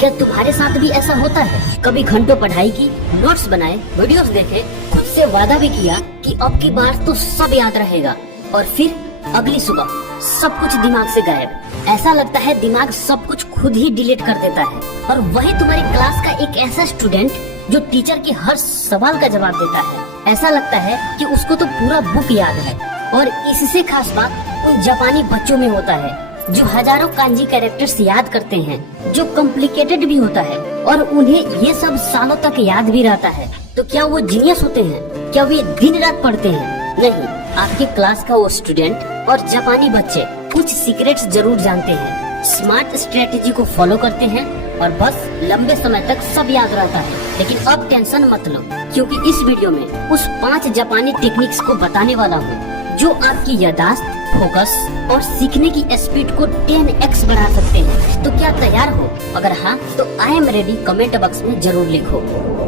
क्या तुम्हारे साथ भी ऐसा होता है? कभी घंटों पढ़ाई की, नोट्स बनाए, वीडियोस देखे, खुद से वादा भी किया कि अब की बार तो सब याद रहेगा, और फिर अगली सुबह सब कुछ दिमाग से गायब। ऐसा लगता है दिमाग सब कुछ खुद ही डिलीट कर देता है। और वही तुम्हारी क्लास का एक ऐसा स्टूडेंट जो टीचर के हर सवाल का जवाब देता है। ऐसा लगता है कि उसको तो पूरा बुक याद है। और इससे खास बात उन जापानी बच्चों में होता है जो हजारों कांजी कैरेक्टर्स याद करते हैं, जो कॉम्प्लिकेटेड भी होता है और उन्हें ये सब सालों तक याद भी रहता है। तो क्या वो जीनियस होते हैं? क्या वे दिन रात पढ़ते हैं? नहीं, आपके क्लास का वो स्टूडेंट और जापानी बच्चे कुछ सीक्रेट्स जरूर जानते हैं, स्मार्ट स्ट्रेटेजी को फॉलो करते हैं और बस लंबे समय तक सब याद रहता है। लेकिन अब टेंशन मत लो, क्योंकि इस वीडियो में उस 5 जापानी टेक्निक्स को बताने वाला हूँ जो आपकी याददाश्त, फोकस और सीखने की स्पीड को 10x बढ़ा सकते हैं। तो क्या तैयार हो? अगर हाँ तो I am ready comment box में जरूर लिखो।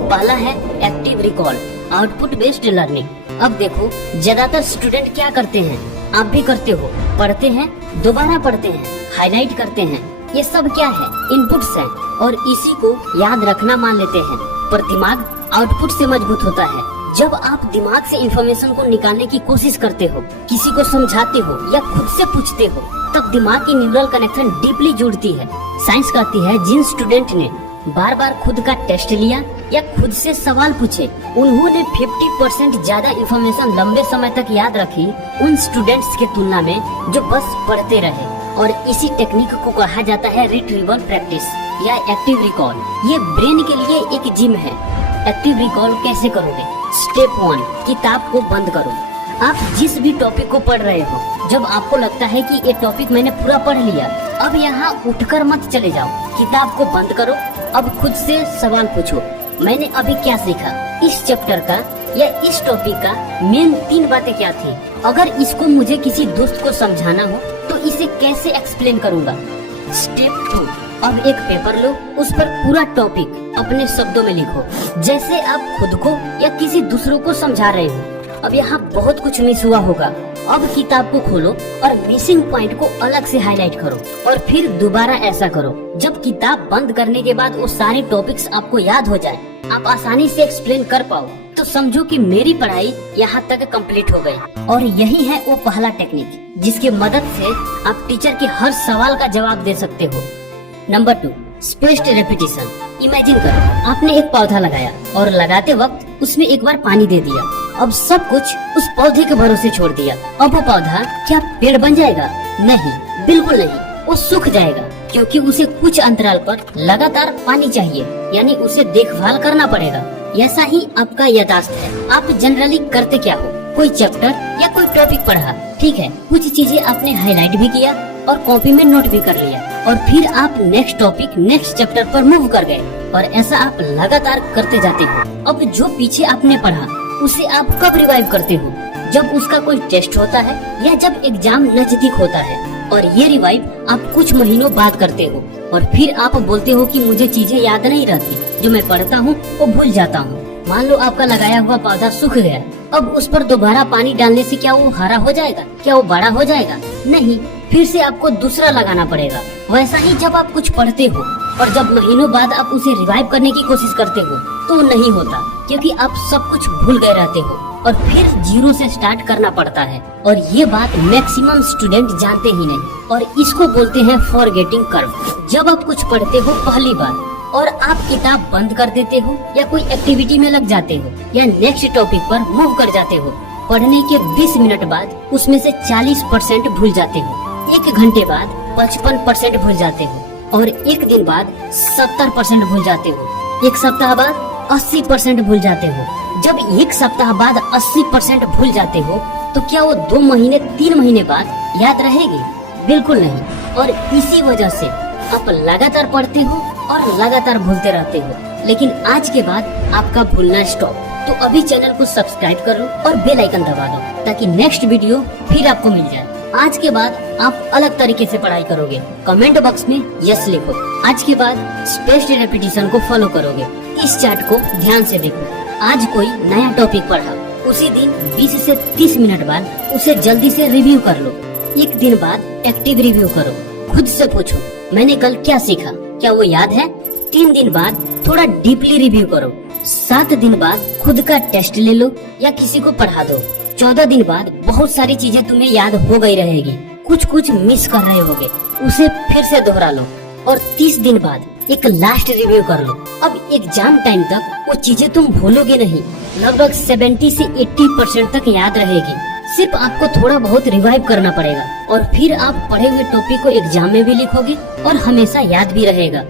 पहला है active recall, output based learning. अब देखो, ज्यादातर स्टूडेंट क्या करते हैं, आप भी करते हो, पढ़ते हैं, दोबारा पढ़ते हैं, हाईलाइट करते हैं। ये सब क्या है? इनपुट्स हैं और इसी को याद रखना मान लेते हैं। पर दिमाग आउटपुट से मजबूत होता है। जब आप दिमाग से इंफॉर्मेशन को निकालने की कोशिश करते हो, किसी को समझाते हो या खुद से पूछते हो, तब दिमाग की न्यूरल कनेक्शन डीपली जुड़ती है। साइंस कहती है जिन स्टूडेंट ने बार बार खुद का टेस्ट लिया या खुद से सवाल पूछे, उन्होंने 50% ज्यादा इंफॉर्मेशन लंबे समय तक याद रखी उन स्टूडेंट्स के तुलना में जो बस पढ़ते रहे। और इसी टेक्निक को कहा जाता है रिट्रीवल प्रैक्टिस या एक्टिव रिकॉल। ये ब्रेन के लिए एक जिम है। एक्टिव रिकॉल कैसे करोगे? स्टेप 1, किताब को बंद करो। आप जिस भी टॉपिक को पढ़ रहे हो, जब आपको लगता है कि ये टॉपिक मैंने पूरा पढ़ लिया, अब यहाँ उठकर मत चले जाओ, किताब को बंद करो। अब खुद से सवाल पूछो, मैंने अभी क्या सीखा? इस चैप्टर का या इस टॉपिक का मेन 3 बातें क्या थी? अगर इसको मुझे किसी दोस्त को समझाना हो तो इसे कैसे एक्सप्लेन करूँगा? स्टेप 2, अब एक पेपर लो, उस पर पूरा टॉपिक अपने शब्दों में लिखो, जैसे आप खुद को या किसी दूसरों को समझा रहे हो। अब यहाँ बहुत कुछ मिस हुआ होगा। अब किताब को खोलो और मिसिंग पॉइंट को अलग से हाईलाइट करो और फिर दोबारा ऐसा करो। जब किताब बंद करने के बाद वो सारे टॉपिक्स आपको याद हो जाए, आप आसानी से एक्सप्लेन कर पाओ, तो समझो कि मेरी पढ़ाई यहाँ तक कंप्लीट हो गई। और यही है वो पहला टेक्निक जिसकी मदद से आप टीचर के हर सवाल का जवाब दे सकते हो। Number 2, spaced repetition. इमेजिन करो आपने एक पौधा लगाया और लगाते वक्त उसमें एक बार पानी दे दिया। अब सब कुछ उस पौधे के भरोसे छोड़ दिया। अब वो पौधा क्या पेड़ बन जाएगा? नहीं, बिल्कुल नहीं, वो सूख जाएगा, क्योंकि उसे कुछ अंतराल पर लगातार पानी चाहिए, यानी उसे देखभाल करना पड़ेगा। ऐसा ही आपका याददाश्त है। आप जनरली करते क्या हो? कोई चैप्टर या कोई टॉपिक पढ़ा, ठीक है, कुछ चीजें आपने हाईलाइट भी किया और कॉपी में नोट भी कर लिया, और फिर आप नेक्स्ट टॉपिक, नेक्स्ट चैप्टर पर मूव कर गए, और ऐसा आप लगातार करते जाते हो। अब जो पीछे आपने पढ़ा उसे आप कब रिवाइव करते हो? जब उसका कोई टेस्ट होता है या जब एग्जाम नजदीक होता है। और ये रिवाइव आप कुछ महीनों बाद करते हो, और फिर आप बोलते हो कि मुझे चीजें याद नहीं रहती, जो मैं पढ़ता हूँ वो भूल जाता हूँ। मान लो आपका लगाया हुआ पौधा सूख गया, अब उस पर दोबारा पानी डालने से क्या वो हरा हो जाएगा? क्या वो बड़ा हो जाएगा? नहीं, फिर से आपको दूसरा लगाना पड़ेगा। वैसा ही जब आप कुछ पढ़ते हो और जब महीनों बाद आप उसे रिवाइव करने की कोशिश करते हो तो नहीं होता, क्योंकि आप सब कुछ भूल गए रहते हो और फिर जीरो से स्टार्ट करना पड़ता है। और ये बात मैक्सिमम स्टूडेंट जानते ही नहीं, और इसको बोलते हैं फॉरगेटिंग कर्व। जब आप कुछ पढ़ते हो पहली बार और आप किताब बंद कर देते हो या कोई एक्टिविटी में लग जाते हो या नेक्स्ट टॉपिक पर मूव कर जाते हो, पढ़ने के 20 मिनट बाद उसमें से 40% भूल जाते हो, 1 घंटे बाद 55% भूल जाते हो, और 1 दिन बाद 70% भूल जाते हो, 1 सप्ताह बाद 80% भूल जाते हो। जब 1 सप्ताह बाद 80% भूल जाते हो तो क्या वो 2 महीने 3 महीने बाद याद रहेगी? बिल्कुल नहीं। और इसी वजह से आप लगातार पढ़ते हो और लगातार भूलते रहते हो। लेकिन आज के बाद आपका भूलना स्टॉप। तो अभी चैनल को सब्सक्राइब करो और बेल आइकन दबा दो, ताकि नेक्स्ट वीडियो फिर आपको मिल जाए। आज के बाद आप अलग तरीके से पढ़ाई करोगे। कमेंट बॉक्स में यस लिखो। आज के बाद स्पेस्ड रेपिटेशन को फॉलो करोगे। इस चार्ट को ध्यान से देखो। आज कोई नया टॉपिक पढ़ा, उसी दिन 20 से 30 मिनट बाद उसे जल्दी से रिव्यू कर लो। 1 दिन बाद एक्टिव रिव्यू करो। खुद से पूछो, मैंने कल क्या सीखा? क्या वो याद है? 3 दिन बाद थोड़ा डीपली रिव्यू करो। 7 दिन बाद खुद का टेस्ट ले लो या किसी को पढ़ा दो। 14 दिन बाद बहुत सारी चीजें तुम्हें याद हो गई रहेगी, कुछ मिस कर रहे होगे, उसे फिर से दोहरा लो। और 30 दिन बाद एक लास्ट रिव्यू कर लो। अब एग्जाम टाइम तक वो चीजें तुम भूलोगे नहीं, लगभग 70 से 80% तक याद रहेगी। सिर्फ आपको थोड़ा बहुत रिवाइव करना पड़ेगा और फिर आप पढ़े हुए टॉपिक को एग्जाम में भी लिखोगे और हमेशा याद भी रहेगा।